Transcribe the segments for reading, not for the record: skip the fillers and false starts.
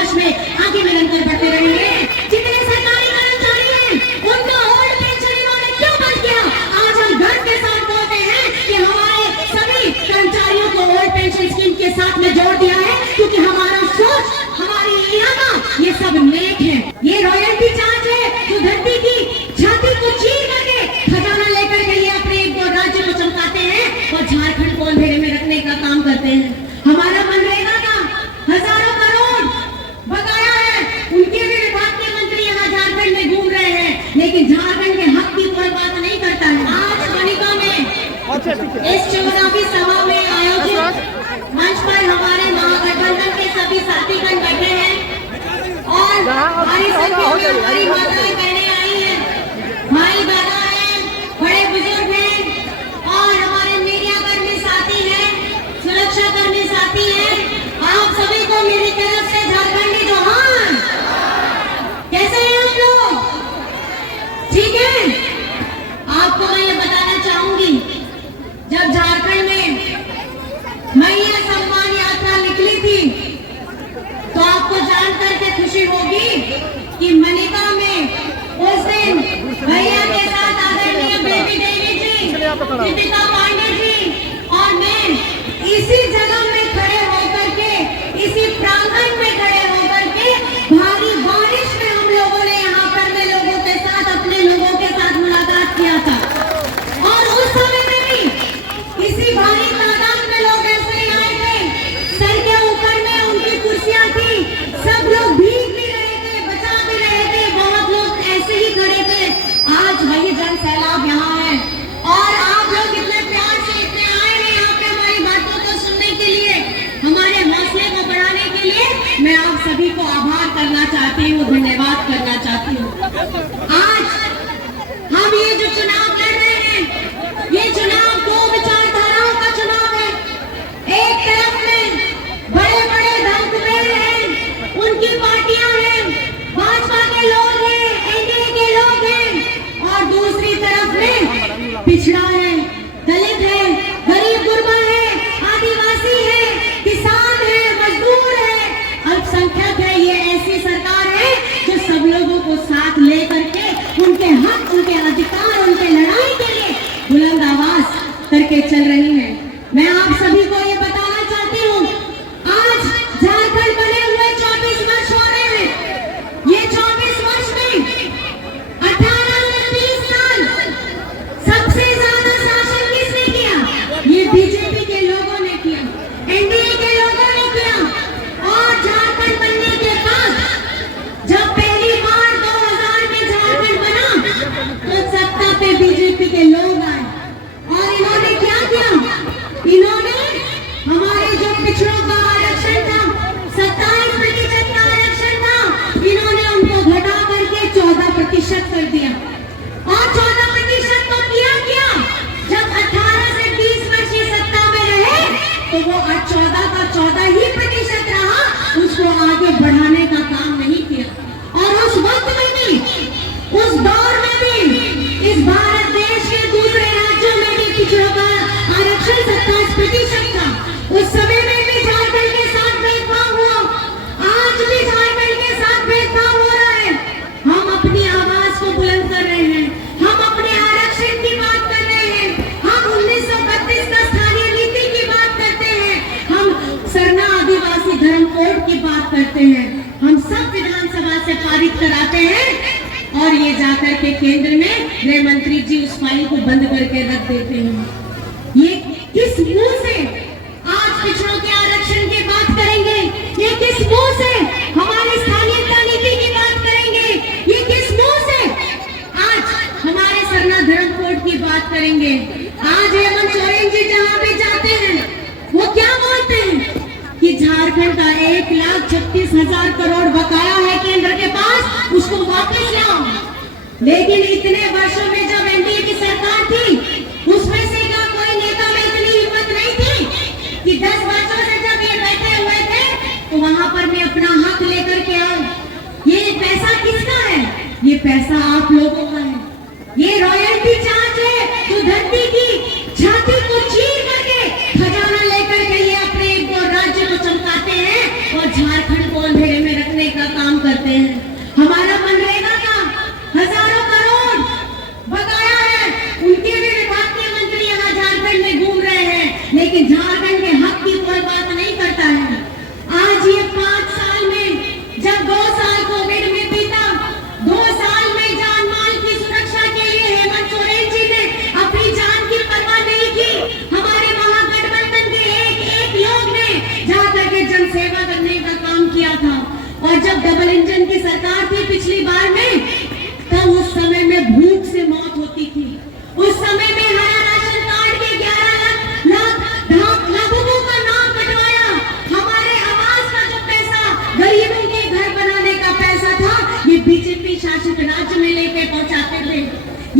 विकास में आगे निरंतर बढ़ते रहेंगे। जितने सरकारी कर्मचारी हैं उनका ओल्ड पेंशन इन्होंने क्यों बंद किया? आज हम गर्व के साथ बोलते हैं कि हमारे सभी कर्मचारियों को ओल्ड पेंशन स्कीम के साथ में जोड़ दिया है, क्योंकि हमारा सोच, हमारी इरादा ये सब नेक है। ये रॉयल्टी चार्ज है जो धरती की छाती को चीर करके खजाना लेकर के ये अपने राज्य को चमकाते हैं और झारखंड को अंधेरे में रखने का काम करते हैं। हमारा मनरेगा का हजारों करोड़ बकाया है, उनके भी विभाग के मंत्री यहाँ झारखंड में घूम रहे हैं, लेकिन झारखंड के हक की कोई बात नहीं करता है। आज मणिका में इस चुनावी सभा में आयोजित मंच पर हमारे महागठबंधन के सभी साथीगण बैठे हैं और हमारी हमारी माताएं बहनें आई हैं, भाई बहना है, बड़े बुजुर्ग हैं और हमारे मीडिया कर्मी साथी हैं, सुरक्षा कर्मी साथी हैं। आप सभी को मेरी तरफ से झारखंडी जोहार। कैसे हैं आप लोग? ठीक है। आपको मैं ये बताना चाहूंगी, जब झारखंड में मैया सम्मान यात्रा निकली थी तो आपको जानकर के खुशी होगी कि मनिका में उस दिन भैया के साथ आदरणीय बेबी देवी जी, दीपिका पांडे जी और मैं इसी जगह में खड़े होकर के, इसी प्रांगण में खड़े होकर के भारी बारिश में हम लोगों ने यहाँ पर में लोगों के साथ, अपने लोगों के साथ मुलाकात किया था। और उस समय में भी इसी भारी तादाद में लोग ऐसे ही आए थे, सर के ऊपर में उनकी कुर्सियां थी, सब लोग भीग भी रहे थे, बचा भी रहे थे, बहुत लोग ऐसे ही खड़े थे। आज वही जन सैलाब यहाँ है और आप लोग इतने प्यार से इतने आए हैं यहाँ पे हमारी बातों को सुनने के लिए, हमारे हौसले को बढ़ाने के लिए। मैं आप सभी को आभार करना चाहती हूँ, धन्यवाद करना चाहती हूँ। आज हम ये जो चुनाव लड़ रहे हैं, ये चुनाव दो विचारधाराओं का चुनाव है। एक तरफ में बड़े बड़े धमकुबेर हैं, उनकी पार्टियां हैं, भाजपा के लोग हैं, एनडीए के लोग हैं, और दूसरी तरफ में पिछड़ा है, दलित है, गरीब गुरबा है, आदिवासी है, किसान है, मजदूर है, अल्पसंख्यक है। ये ऐसी सरकार है जो सब लोगों को साथ लेकर के उनके हक, उनके अधिकार, उनके लड़ाई के लिए बुलंद आवाज करके चल रही है। मैं आप सभी को ये बताना चाहती हूँ, आज झारखंड बने हुए 24 वर्ष हो रहे हैं। ये 24 वर्ष में 18 से 30 साल सबसे ज्यादा शासन किसने किया? ये बीजेपी के लोगों ने किया, एनडीए के लोगों ने किया। और झारखंड बनने के बाद जब पहली बार 2000 में झारखंड बना तो सत्ता पे बीजेपी के लोग आए और इन्होंने क्या किया? इन्होंने हमारे जो पिछड़ों का आरक्षण था, 27% का आरक्षण था, इन्होंने उनको घटा करके 14% कर दिया। और 14% तो किया क्या? जब 18 से 20 वर्ष ये सत्ता में रहे तो वो 14 का 14 ही प्रतिशत रहा, उसको आगे बढ़ाने का काम नहीं किया। और उस वक्त में भी, उस दौर में भी, इस भारत देश के दूसरे राज्यों में भी पिछड़ों का आरक्षण 27% था। उस समय में भी झारखंड के साथ भेदभाव हुआ, आज भी झारखंड के साथ भेदभाव हो रहा है। हम अपनी आवाज को बुलंद कर रहे हैं, हम अपने आरक्षण की बात कर रहे हैं, हम 1932 का स्थानीय नीति की बात करते हैं, हम सरना आदिवासी धर्म कोड की बात करते हैं, हम सब विधानसभा से पारित कराते हैं और ये जाकर के केंद्र में गृह मंत्री जी उस फाइल को बंद करके रख देते हैं। ये किस मुंह से आज पिछड़ों के आरक्षण की बात करेंगे? ये किस मुंह से हमारी स्थानीयता नीति की बात करेंगे? ये किस मुंह से आज हमारे सरना धर्म कोड की बात करेंगे? आज हेमंत सोरेन जी जहाँ भी जाते हैं वो क्या बोलते हैं कि झारखंड का 1,36,000 करोड़ बकाया है केंद्र के पास, उसको वापस लाओ। लेकिन इतने वर्षों में जब एनडीए की सरकार थी, उसमें से क्या कोई नेता में इतनी हिम्मत नहीं थी कि 10 वर्षों से जब ये बैठे हुए थे तो वहां पर मैं अपना हक लेकर के आऊं? ये पैसा किसका है? ये पैसा आप लोगों का है। ये रॉयल्टी चार्ज है जो धरती की छाती को चीर करके खजाना लेकर के ये अपने राज्य को चमकाते हैं और झारखंड को अंधेरे में रखने और जब डबल इंजन की सरकार थी पिछली बार में, तब उस समय में भूख से मौत होती थी। उस समय में हरा राशन कार्ड के 11 लाख लाभुकों का नाम कटवाया। हमारे आवास का जो पैसा, गरीबों के घर बनाने का पैसा था, ये बीजेपी शासित राज्य में लेके पहुंचाते थे।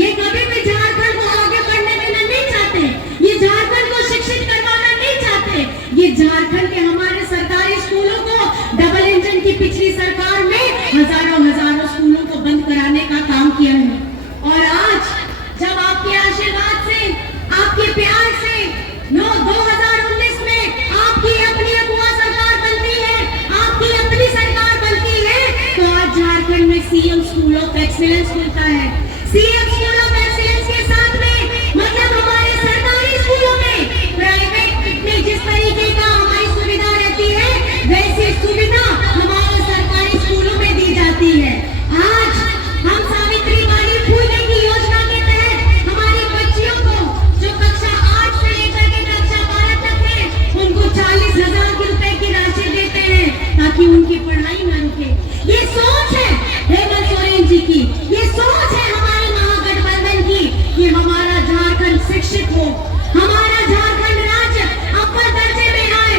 ये कभी भी झारखंड को आगे बढ़ने देना नहीं चाहते, ये झारखंड को शिक्षित करवाना नहीं चाहते। ये झारखंड के हमारे सरकारी स्कूलों को डबल इंजन की पिछली सरकार में हजारों स्कूलों को बंद कराने का काम किया है। और आज जब आपके आशीर्वाद से, आपके प्यार से 2019 में आपकी अपनी अगुआ सरकार बनती है, आपकी अपनी सरकार बनती है, तो आज झारखंड में सीएम स्कूल ऑफ एक्सीलेंस खुलता है। सीएम स्कूल ऑफ एक्सीलेंस के साथ में मतलब हमारे सरकारी स्कूलों में प्राइवेट में जिस तरीके का हमारी सुविधा रहती है, वैसी सुविधा हमारे सरकारी स्कूलों में दी जाती है। आज हम सावित्री बाई फुले की योजना के तहत हमारी बच्चियों को जो कक्षा 8 से लेकर के कक्षा 12 तक है, उनको 40,000 रुपए की राशि देते हैं ताकि उनकी पढ़ाई न रुके। ये सोच है हेमंत सोरेन जी की, ये सोच है हमारे महागठबंधन की कि हमारा झारखंड शिक्षित हो, हमारा झारखंड राज्य अव्वल दर्जे में आए।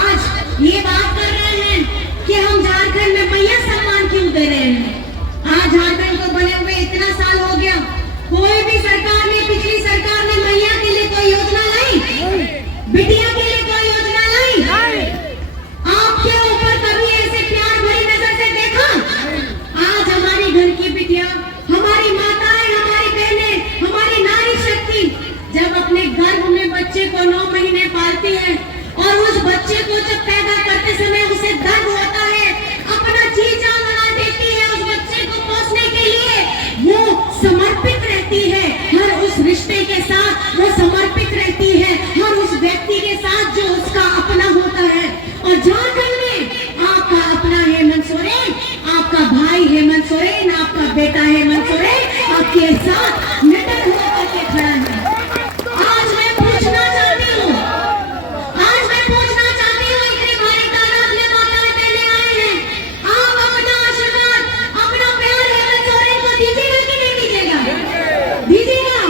आज ये बात कर रहे हैं कि हम झारखंड में मैया सम्मान क्यों दे रहे हैं। आज झारखंड को बने हुए इतना साल हो गया, कोई भी सरकार ने, पिछली सरकार ने मैया के लिए कोई योजना लाई, बिटिया के लिए कोई योजना लाई? आपके ऊपर कभी ऐसे प्यार भरी नजर से देखा? आज हमारी घर की बिटिया, हमारी माताएं, हमारी बहनें, हमारी नारी शक्ति जब अपने गर्भ में बच्चे को 9 महीने पालती है और उस बच्चे को जब पैदा करते समय उसे दर्द होता है, अपना जी जान लगा देती है उस बच्चे को पोसने के लिए, वो समर्पित रहती है हर उस रिश्ते के साथ, वो समर्पित रहती है हर उस व्यक्ति के साथ जो उसका अपना होता है। और झारखंड में आपका अपना हेमंत सोरेन, आपका भाई हेमंत सोरेन, आपका बेटा हेमंत सोरेन आपके साथ निडर होकर के खड़ा है। आज मैं पूछना चाहती हूँ, इतने भारी तादाद में माताएं बहने आए हैं, आप अपना आशीर्वाद, अपना प्यार हेमंत सोरेन को दीजिएगा कि नहीं दीजिएगा? दीजिएगा।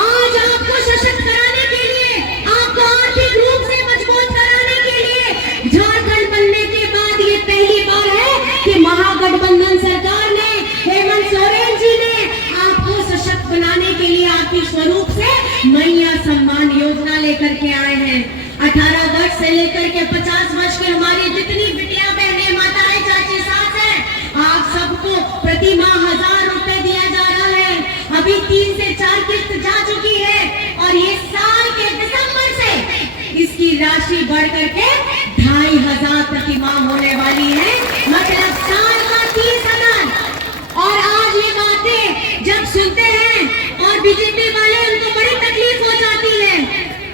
आज आपको सशक्त कराने के लिए, आपको आर्थिक रूप से मजबूत कराने के लिए, झारखंड बनने के बाद ये पहली बार है कि महागठबंधन सरकार ने, हेमंत सोरेन जी ने आपको सशक्त बनाने के लिए आर्थिक स्वरूप से मैया सम्मान योजना लेकर के आए हैं। 18 वर्ष से लेकर के 50 वर्ष की हमारी जितनी बिटिया बहनें, माताएं, चाची, सास हैं, आप सबको प्रति माह 1000 रुपए दिया जा रहा है। अभी 3 से 4 किस्त जा चुकी है और ये साल के दिसंबर से इसकी राशि बढ़ करके 2500 प्रति माह होने वाली है, मतलब साल का 30,000। और आज ये बातें जब सुनते हैं और बीजेपी वाले, उनको बड़ी तकलीफ हो जाती है।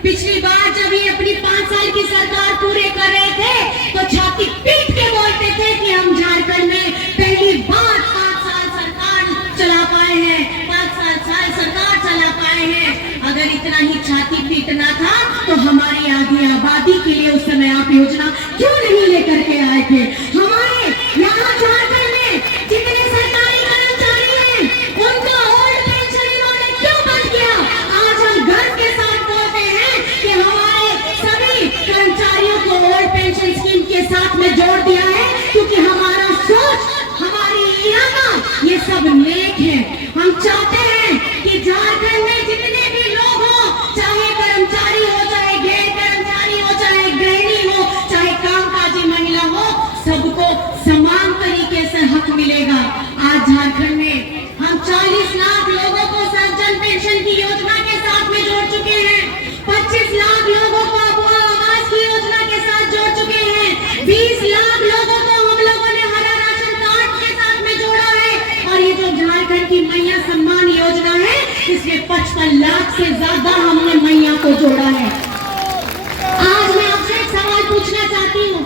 पिछली बार जब ये अपनी 5 साल की सरकार पूरे कर रहे थे तो छाती पीट के बोलते थे कि हम झारखंड में पहली बार 5 साल सरकार चला पाए हैं, 5 साल सरकार चला पाए हैं। अगर इतना ही छाती पीटना था तो हमारी आधी आबादी के लिए उस समय आप योजना क्यों नहीं लेकर के आए थे? हमारे यहाँ झारखंड में जितने सरकारी कर्मचारी हैं, उनका ओल्ड पेंशन इन्होंने क्यों बंद किया? आज हम गर्व के साथ बोलते हैं कि हमारे सभी कर्मचारियों को ओल्ड पेंशन स्कीम के साथ में जोड़ दिया है, क्योंकि हमारा सोच, हमारी इरादा ये सब नेक है। हम चाहते हैं कि झारखंड में जितने भी लोग हो, चाहे कर्मचारी हो, चाहे गैर कर्मचारी हो, चाहे गृहिणी हो, चाहे कामकाजी महिला हो, सबको समान तरीके से हक मिलेगा। आज झारखंड में हम 40 लाख लोगों को जन पेंशन की योजना के साथ में जोड़ चुके हैं, 25 लाख लोगों को अगुआ आवास की योजना के साथ जोड़ चुके हैं, 20 लाख लोगों को हम लोगों ने हरा राशन कार्ड के साथ में जोड़ा है। और ये जो झारखंड की मैया सम्मान योजना है, इसमें 55 लाख से ज्यादा हमने मैया को जोड़ा है। आज मैं आपसे एक सवाल पूछना चाहती हूँ,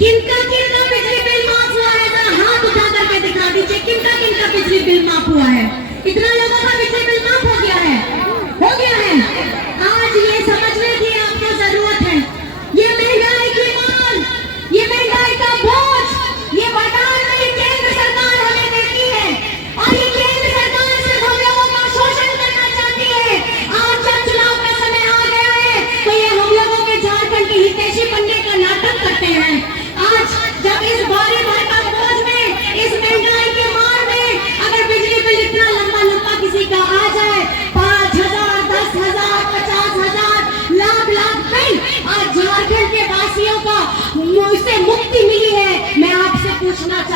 किनका बिजली बिल माफ हुआ है? जरा हाथ उठा करके दिखा दीजिए, किनका बिजली बिल माफ हुआ है? इतना लोगों का बिजली बिल माफ हो गया है, हो गया है। आज ये समझने की आपको जरूरत है, ये महंगाई की मार, ये महंगाई का बोझ, ये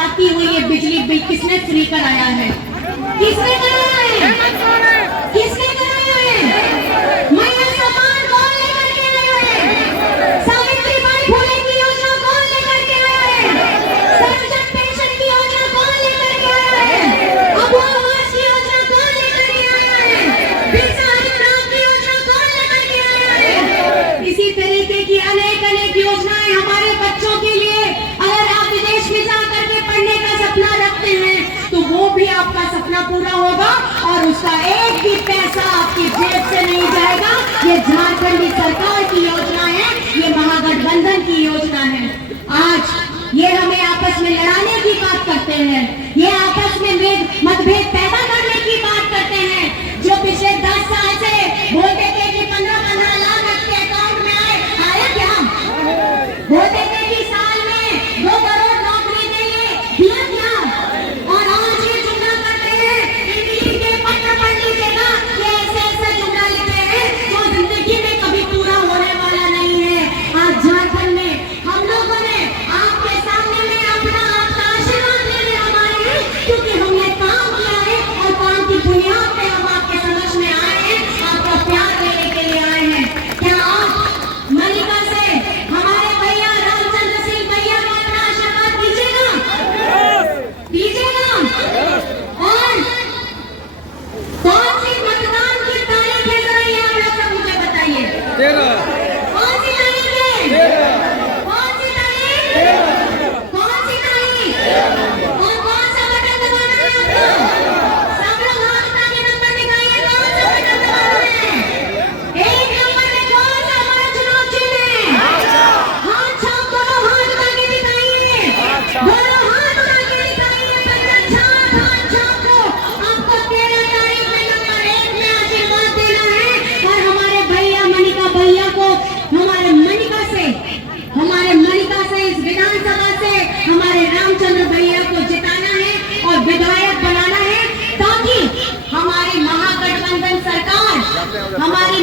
आती हुई ये बिजली बिल किसने फ्री कराया है? किसने कराया है? किसने कराया है? महिला सम्मान कौन लेकर के आया है? सावित्रीबाई फुले की योजना कौन लेकर के आया है? सर्वजन पेंशन की योजना कौन लेकर के आया है? अबुआ आवास की योजना कौन लेकर के आया है? बिरसा हरित की योजना कौन लेकर के आया है? इसी तरीके की अनेक अनेक योजनाएं हमारे बच्चों के लिए, अगर आप विदेश में जाकर के पढ़ने का सपना रखते हैं तो वो भी आपका सपना पूरा होगा और उसका एक भी पैसा आपकी जेब से नहीं जाएगा। ये झारखंडी सरकार की योजना है, ये महागठबंधन की योजना है। आज ये हमें आपस में लड़ाने की बात करते हैं, ये आपस में मतभेद पैदा करने की बात करते हैं। जो पिछले 10 साल से बोलते थे कि 15-15 लाख आपके अकाउंट में आया क्या? बोलते थे कि साल में 2 करोड़ नौकरी देंगे, दिया क्या? और आज ये जुमला करते हैं, इंग्लिश के पत्र पढ़ लीजिएगा, ये ऐसे जुमला लिखते हैं जो जिंदगी में कभी पूरा होने वाला नहीं है। आज झारखंड में हम लोगों ने आपके सामने में अपना आपका आशीर्वाद लेने हम आए हैं, क्योंकि हमने काम किया है और काम की बुनियाद पे हम आपके समक्ष में आए हैं, आपका प्यार लेने के लिए आए हैं। क्या आप मलिका से हमारे भैया रामचंद्र सिंह भैया को अपना आशीर्वाद दीजिएगा? दीजिएगा? और कौन सी मतदान की तारीख है, जरा ये आप लोग सब मुझे बताइए। कौन सी तारीख है? कौन सी तारीख? कौन सी तारीख? और कौन सा बटन दबाना है आपको? सब लोग हाथ उठा के नंबर दिखाइए, कौन सा बटन दबाना है? 1 नंबर में कौन सा हमारा चुनाव चिन्ह है? हाथ छाप, दोनों हाथ उठा के दिखाइए, दोनों हाथ उठा के दिखाइए। बटन छाप, हाथ छाप को आपको 13 तारीख में नंबर 1 में आशीर्वाद देना है और हमारे भैया मनिका भैया को हमारे मनिका से इस विधानसभा से हमारे रामचंद्र भैया को जिताना है और विधायक बनाना है, ताकि हमारी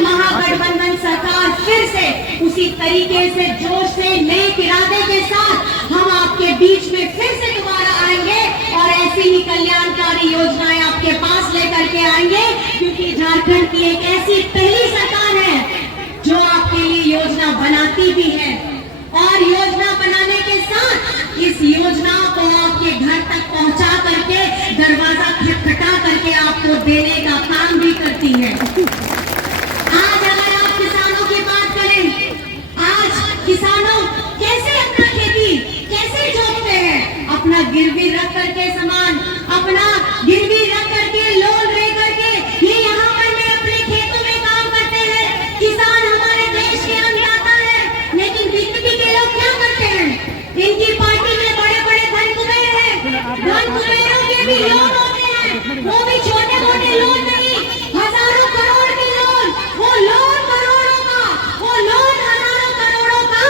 महागठबंधन सरकार फिर से उसी तरीके से जोश से नए इरादे के साथ हम आपके बीच में फिर से दोबारा आएंगे और ऐसी ही कल्याणकारी योजनाएं आपके पास लेकर के आएंगे, क्योंकि झारखंड की एक ऐसी पहली सरकार है जो आपके लिए योजना बनाती भी है और योजना बनाने के साथ इस योजना को आपके घर तक पहुंचा करके दरवाजा खटखटा करके आपको देने का काम भी करती है। आज अगर आप किसानों की बात करें, आज किसानों कैसे अपना खेती कैसे जोतते हैं? अपना गिरवी रख करके सामान, अपना गिरवी रख करके लोन ले करके ये यहाँ पर में अपने खेतों में काम करते हैं। किसान हमारे देश के अन्नदाता है, लेकिन बीजेपी के लोग क्या करते हैं? इनकी पार्टी में बड़े-बड़े धन कुबेर हैं, धन कुबेरों के भी लोन होते हैं, वो भी छोटे-मोटे लोन नहीं, हजारों करोड़ के लोन, वो लोन करोड़ों का, वो लोन हजारों करोड़ों का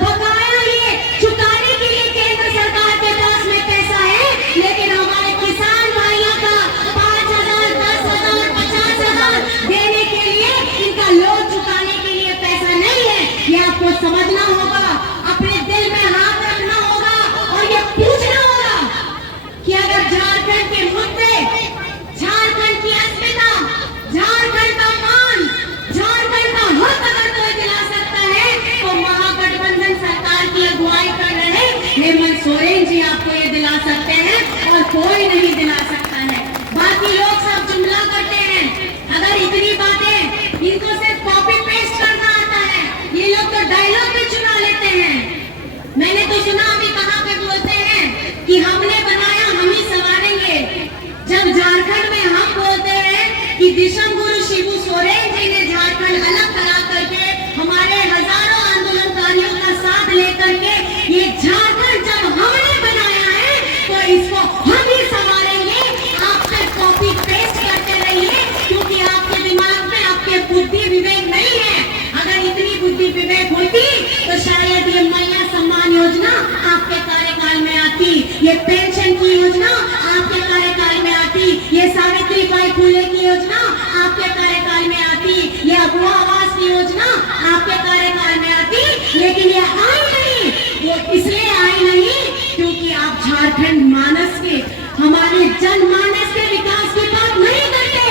बकाया ये चुकाने के लिए केंद्र सरकार के पास में पैसा है, लेकिन हमारे किसान भाइयों का 5,000, 10,000, 50,000 देने के लिए इनका लोन चुकाने के लिए पैसा नहीं है। ये आपको समझना होगा, अपने दिल में हाथ रखना होगा और ये पूछना होगा कि अगर झारखंड के मुद्दे, झारखंड की अस्मिता, झारखंड का मान, झारखंड का हक अगर कोई दिला सकता है तो महागठबंधन सरकार की अगुवाई कर रहे हेमंत सोरेन जी आपको ये दिला सकते हैं और कोई नहीं दिला सकता है। बाकी लोग सब जुमला करते हैं, अगर इतनी बातें इनको सिर्फ कॉपी पेस्ट करना आता है, ये लोग तो डायलॉग भी चुना लेते हैं। मैंने तो सुना अभी कहाँ पे बोलते हैं कि हमने बनाया हम ही संवारेंगे, जब झारखंड में हम बोलते हैं कि विश्व गुरु शिबू सोरेन जी ने झारखंड अलग करा करके हमारे हजारों आंदोलनकारियों का साथ लेकर के ये झारखंड जब हमने बनाया है तो इसको हम ही संवारेंगे। आप सिर्फ कॉपी पेस्ट करते रहिए, क्योंकि आपके दिमाग में आपके बुद्धि विवेक नहीं है। अगर इतनी बुद्धि विवेक होती तो शायद ये महिला सम्मान योजना आपके कार्यकाल में आती, ये पेंशन की योजना आपके कार्यकाल में आती, ये सावित्रीबाई फुले की योजना आपके कार्यकाल में आती, ये अबुआ आवास की योजना आपके कार्यकाल में आती, लेकिन ये आई नहीं। वो इसलिए आई नहीं क्योंकि आप झारखंड झारखंड मानस के, हमारे जनमानस के विकास की बात नहीं करते।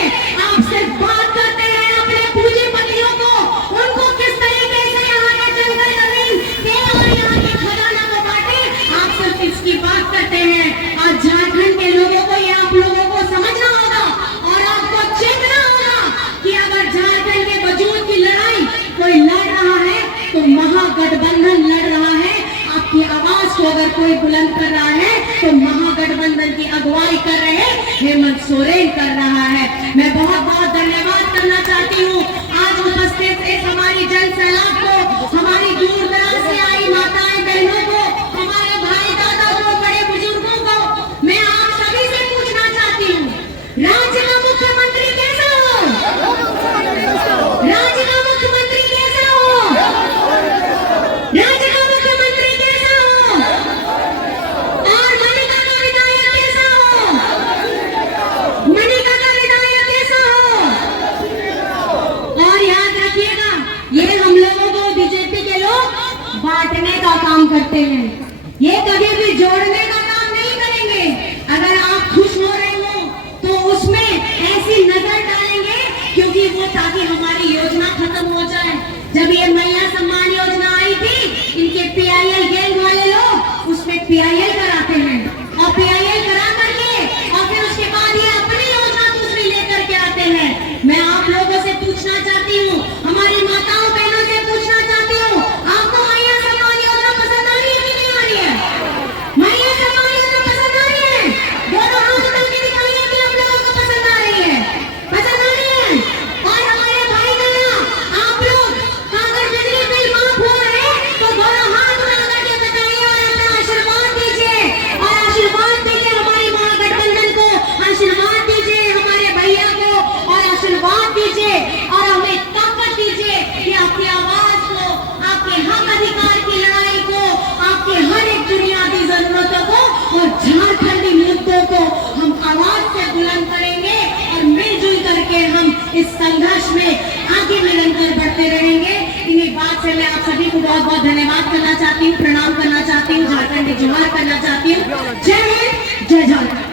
आप सिर्फ बात करते हैं अपने पूंजीपतियों को, उनको किस तरीके से यहाँ के जंगल जमीन के और यहाँ के खजाना को बांटे, आप सिर्फ इसकी बात करते हैं। आज झारखंड के लोगों को, ये आप लोगों को समझना होगा और आपको चेतना होगा कि अगर झारखंड के वजूद की लड़ाई कोई लड़ रहा है तो महागठबंधन लड़ रहा है। आपकी आवाज को अगर कोई बुलंद कर रहा है तो महागठबंधन की अगुवाई कर रहे हेमंत सोरेन कर रहा है। मैं बहुत बहुत धन्यवाद करना चाहती हूँ आज उपस्थित इस हमारी जन सैलाब को, हमारी दूर दराज से आई माताएं बहनों को, हमारे भाई दादा को, बड़े बुजुर्गों को। मैं आप सभी से पूछना चाहती हूँ, राज्य का मुख्यमंत्री कैसा हो? राज्य का मुख्यमंत्री कैसा हो? राज्य का मुख्यमंत्री कैसा हो? और मनिका का विधायक कैसा हो? मनिका का विधायक कैसा हो? और याद रखिएगा, ये हम लोगों को बीजेपी के लोग बांटने का काम करते हैं, ये कभी भी जोड़ने का काम नहीं करेंगे। अगर आप खुश हो रहे हो तो उसमें ऐसी नजर डालेंगे क्योंकि वो ताकि हमारी योजना खत्म हो जाए। जब ये महिला सम्मान योजना आई थी, इनके PIL गैंग वाले लोग उसमें PIL कराते हैं और PIL करा करके और फिर उसके बाद ये अपनी योजना दूसरी लेकर के आते हैं। मैं आप लोगों से पूछना चाहती हूँ, हमारी माताओं बहनों से पूछना चाहती हूँ, आपको महिला सम्मान योजना पसंद आ रही है कि नहीं आ रही है? महिला सम्मान योजना पसंद आ रही है? दोनों हाथ उठा के दिखाइए कि आप लोगों को पसंद आ रही है, पसंद आ रही है। और हमारे भाई बहना, आप लोग का अगर बिजली बिल माफ हुआ है तो दोनों हाथ उठा करके बताइए और अपना आशीर्वाद दीजिए और आशीर्वाद दीजिए हमारी महागठबंधन को, आशीर्वाद दीजिए हमारे भैया को और आशीर्वाद दीजिए और हमें ताकत दीजिए कि आपकी आवाज को, आपके हक अधिकार की लड़ाई को, आपके हर एक बुनियादी जरूरतों को और झारखंडी मुद्दों को हम आवाज से बुलंद करेंगे और मिलजुल करके हम इस संघर्ष में आगे निरंतर बढ़ते रहेंगे। इन्हीं बात से मैं आप सभी को बहुत बहुत धन्यवाद करना चाहती हूँ, प्रणाम करना चाहती हूँ, झारखंडी जोहार करना चाहती हूँ। जय हिंद, जय झारखंड।